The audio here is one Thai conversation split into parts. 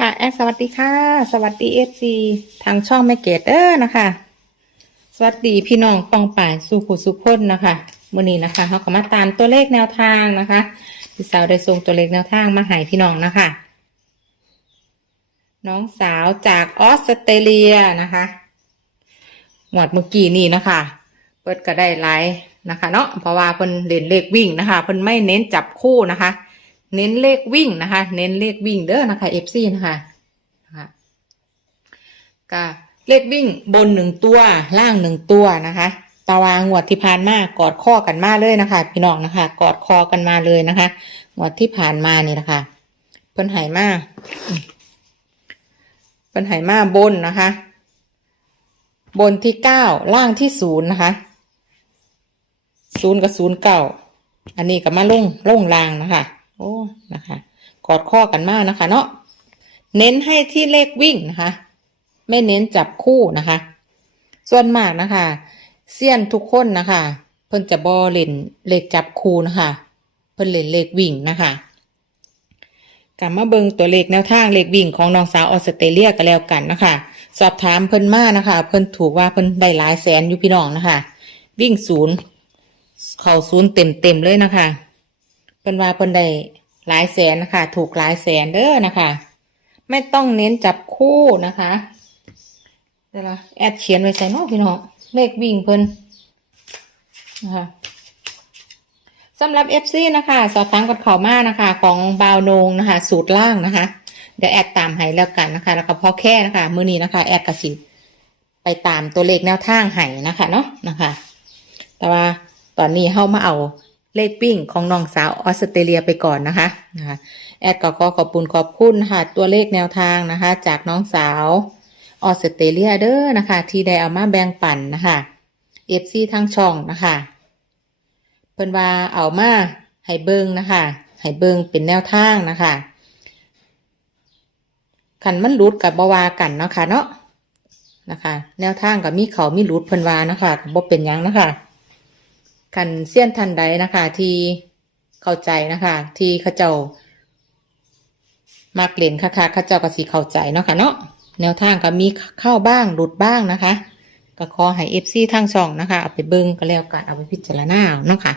ค่ะแอดสวัสดีค่ะ สวัสดีเอฟซีทางช่องแม่เกดเด้อนะคะ สวัสดีพี่น้องปองป่ายสุขุสุพ้นนะคะมื่อนี้นะคะเขาก็มาตามตัวเลขแนวทางนะคะพี่สาวได้ส่งตัวเลขแนวทางมาให้พี่น้องนะคะ น้องสาวจากออสเตรเลียนะคะหมวดเมื่อกี้นี่นะคะ เปิดก็ได้ไลฟ์นะคะ เนาะเพราะว่าเพิ่นเล่นเลขวิ่งนะคะเพิ่นไม่เน้นจับคู่นะคะ เน้นเลขวิ่งนะคะ เน้นเลขวิ่งเด้อนะคะ FC นะคะนะคะก็เลขวิ่งบนหนึ่งตัวล่างหนึ่งตัวนะคะตาวางวดที่ผ่านมากอดข้อกันมาเลยนะคะ พี่น้องนะคะ กอดคอกันมาเลยนะคะงวดที่ผ่านมานี่นะคะเพิ่นหายมากเพิ่นหายมากบนนะคะ บนที่เก้าล่างที่ศูนย์นะคะศูนย์กับศูนย์เก้าอันนี้ก็มาลงลงลางนะคะ โอ้นะคะ กอดข้อกันมากนะคะ เนาะเน้นให้ที่เลขวิ่งนะคะ ไม่เน้นจับคู่นะคะ ส่วนมากนะคะเซียนทุกคนนะคะ เพิ่นจะบอเล่นเลขจับคู่นะคะ เพิ่นเล่นเลขวิ่งนะคะกลับมาเบิงตัวเลขแนวทางเลขวิ่งของน้องสาวออสเตรเลียก็แล้วกันนะคะ สอบถามเพิ่นมานะคะ เพิ่นถูกว่าเพิ่นได้หลายแสนอยู่พี่น้องนะคะ วิ่งศูนย์เข่าศูนย์เต็มเต็มเลยนะคะ เพิ่นว่าเพิ่นได้หลายแสนนะคะ ถูกหลายแสนเด้อนะคะ ไม่ต้องเน้นจับคู่นะคะเดี๋ยวละแอดเขียนไว้ใส่นอกพี่น้องเลขวิ่งเพิ่นนะคะสำหรับ FC นะคะ สอบถามกับเขามานะคะ ของบาวโนงนะคะ สูตรล่างนะคะ เดี๋ยวแอดตามให้แล้วกันนะคะ แล้วก็พอแค่นะคะ มือนี้นะคะ แอดกระสิไปตามตัวเลขแนวทางให้นะคะเนาะนะคะ แต่ว่าตอนนี้เข้ามาเอา เลขวิ่งของน้องสาวออสเตรเลียไปก่อนนะคะนะคะแอดก็ขอขอบคุณขอบคุณนะคะตัวเลขแนวทางนะคะ จากน้องสาวออสเตรเลียเด้อนะคะ ที่ได้เอามาแบ่งปันนะคะเอฟซีทั้งช่องนะคะเพิ่นว่าเอามาให้เบิงนะคะให้เบิงเป็นแนวทางนะคะขันมันรุดกับบวากันเนาะคะเนาะนะคะ แนวทางกับมีเขามีรุดเพิ่นว่านะคะบ่เป็นยังนะคะ กันเสี้ยนทันใดนะคะ ที่เข้าใจนะคะ ที่ข้าเจ้ามากเล่นค่ะค่ะข้าเจ้าก็สิเข้าใจเนาะค่ะเนาะแนวทางก็มีเข้าบ้างหลุดบ้างนะคะ ก็ขอให้เอฟซีทางช่องนะคะ เอาไปเบิ้งก็แล้วกันเอาไปพิจารณาเอาเนาะค่ะ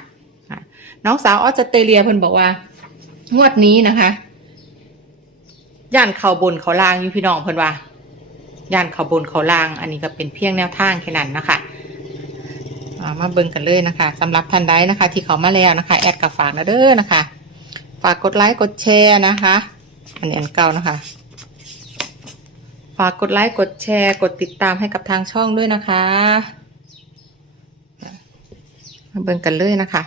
ค่ะน้องสาวออสเตรเลียเพิ่นบอกว่า งวดนี้นะคะย่านเขาบนเขาล่างอยู่พี่น้องเพิ่นว่าย่านเขาบนเขาล่าง อันนี้ก็เป็นเพียงแนวทางแค่นั้นนะคะามาเบิ่งกันเลยนะคะสำหรับท่านใดนะคะ ที่เขามาแล้วนะคะ แอดกับฝากนะเด้อนะคะ ฝากกดไลค์กดแชร์นะคะ อันนี้อันเก่านะคะ ฝากกดไลค์กดแชร์กดติดตามให้กับทางช่องด้วยนะคะ มาเบิ่งกันเลยนะคะ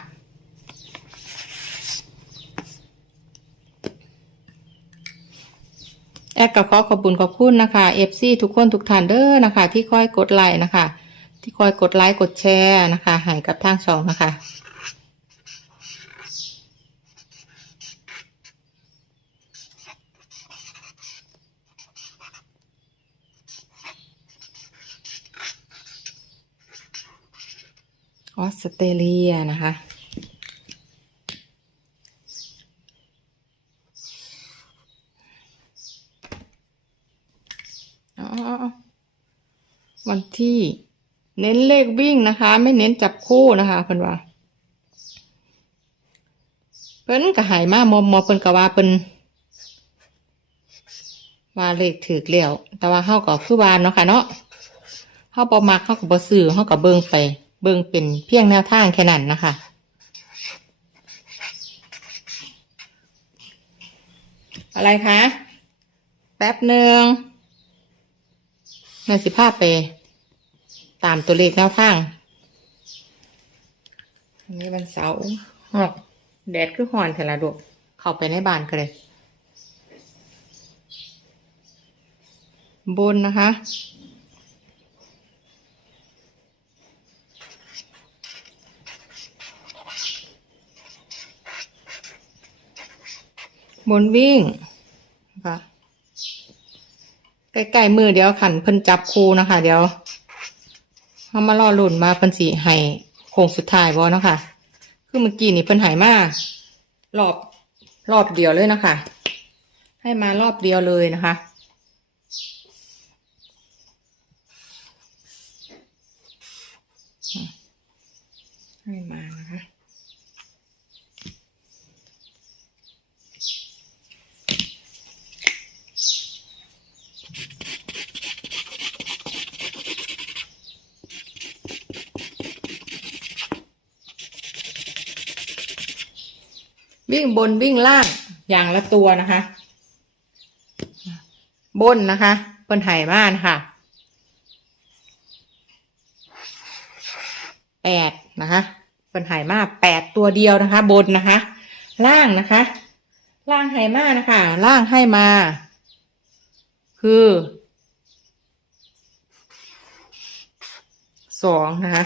แอดกับขอขอบคุณขอบคุณนะคะเอฟซีทุกคนทุกท่านเด้อนะคะ ที่คอยกดไลค์นะคะ ที่คอยกดไลค์กดแชร์นะคะให้กับทางช่องนะคะออสเตรเลียนะคะอ๋อวันที่ เน้นเลขวิ่งนะคะ ไม่เน้นจับคู่นะคะเพิ่นว่า เพิ่นก็หายมามอมมอเพิ่นก็ว่าเพิ่นว่าเลขถือแล้วแต่ว่าเฮาก็คือวานเนาะค่ะเนาะเฮาบ่มักเฮาก็บ่ซื้อเฮาก็เบิ่งไป เบิ่งเป็นเพียงแนวทางแค่นั้นนะคะอะไรคะ แป๊บหนึ่งในสิภาพไป ตามตัวเลขแนวทางอันนี้วันเสาร์หอกแดดคือหอนแต่ละดกเข้าไปในบ้านกันเลยบนนะคะ บนวิ่งนะคะใกล้ๆมือเดี๋ยวขันเพิ่นจับคูนะคะ เดี๋ยว เอามารอหลุ่นมาเพิ่นสีไห้โค้งสุดท้ายบอเนาะคะคือเมื่อกี้นี่เพิ่นไหายมารอบรอบเดียวเลยนะคะ ให้มารอบเดียวเลยนะคะให้มานะคะ วิ่งบนวิ่งล่างอย่างละตัวนะคะ บนนะคะบนไหบ้านค่ะแปดนะคะบนไหมาแปดตัวเดียวนะคะ บนนะคะ ล่างนะคะ ล่างไหมานะคะ ล่างให้มา คือสองนะคะ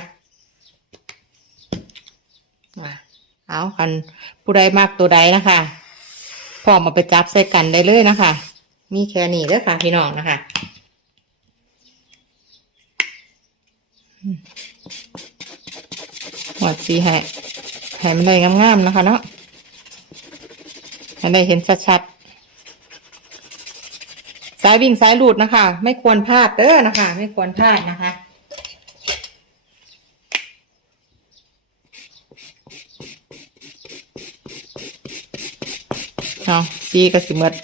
เอาคันผู้ใดมากตัวใดนะคะพร้อมมาไปจับใส่กันได้เลยนะคะ มีแค่นี้เด้อค่ะพี่น้องนะคะหวัดสีให้ให้มันได้งามๆนะคะเนาะให้ได้เห็นชัดๆ สายวิ่งสายหลุดนะคะ ไม่ควรพลาดเด้อนะคะ ไม่ควรพลาดนะคะ เอาสีกระสิเมด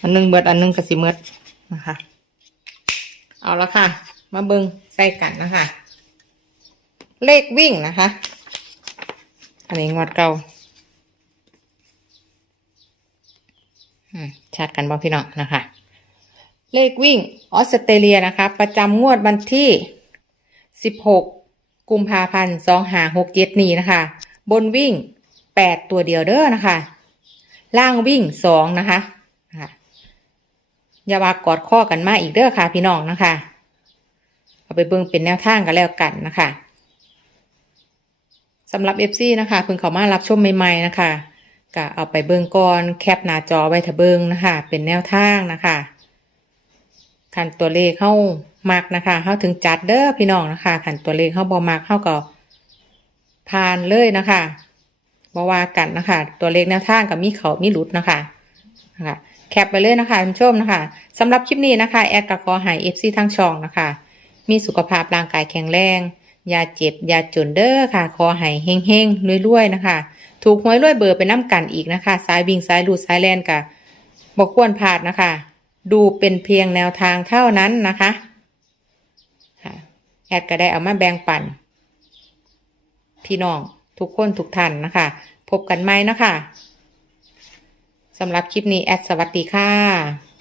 อันหนึงเบิดอันหนึงกระสิเมดนะคะ เอาละค่ะ มาเบิงใส่กันนะคะ เลขวิ่งนะคะ อันนี้งวดเก่าอืมชัดกันบ่พี่น้องนะคะ เลขวิ่งออสเตรเลียนะคะ ประจำงวดวันที่ 16 กุมภาพันธ์2หา6 7 นี้นะคะ บนวิ่ง 8 ตัวเดียวเด้อนะคะ ล่างวิ่ง2นะคะนะคะอย่าว่ากอดข้อกันมาอีกเด้อค่ะพี่น้องนะคะ เอาไปเบิ่งเป็นแนวทางกันแล้วกันนะคะสำหรับ FC นะคะเพิ่งเข้ามารับชมใหม่ๆนะคะก็เอาไปเบิ่งก่อนแคปหน้าจอไว้ถ้าเบิ่งนะคะ เป็นแนวทางนะคะขันตัวเลขเข้ามักนะคะเข้าถึงจัดเด้อพี่น้องนะคะขันตัวเลขเข้าบอมักเข้าก็ผ่านเลยนะคะ บว่ากันนะคะ ตัวเลขแนวทางกับมีเขามีหลุดนะคะนะคะแคปไปเลยนะคะคุณผู้ชมนะคะสำหรับคลิปนี้นะคะ แอดกับขอหายเอฟซีทั้งช่องนะคะ มีสุขภาพร่างกายแข็งแรงอย่าเจ็บอย่าจนเด้อค่ะขอห้เฮงเฮงๆรวยๆนะคะ ถูกหวยรวยเบอร์ไปน้ำกันอีกนะคะสายวิ่งสายดูดสายแลนกับบอกควรพลาดนะคะ ดูเป็นเพียงแนวทางเท่านั้นนะคะแอดก็ได้เอามาแบ่งปันพี่น้อง ทุกคนทุกท่านนะคะ พบกันไหมนะคะสำหรับคลิปนี้แอดสวัสดีค่ะ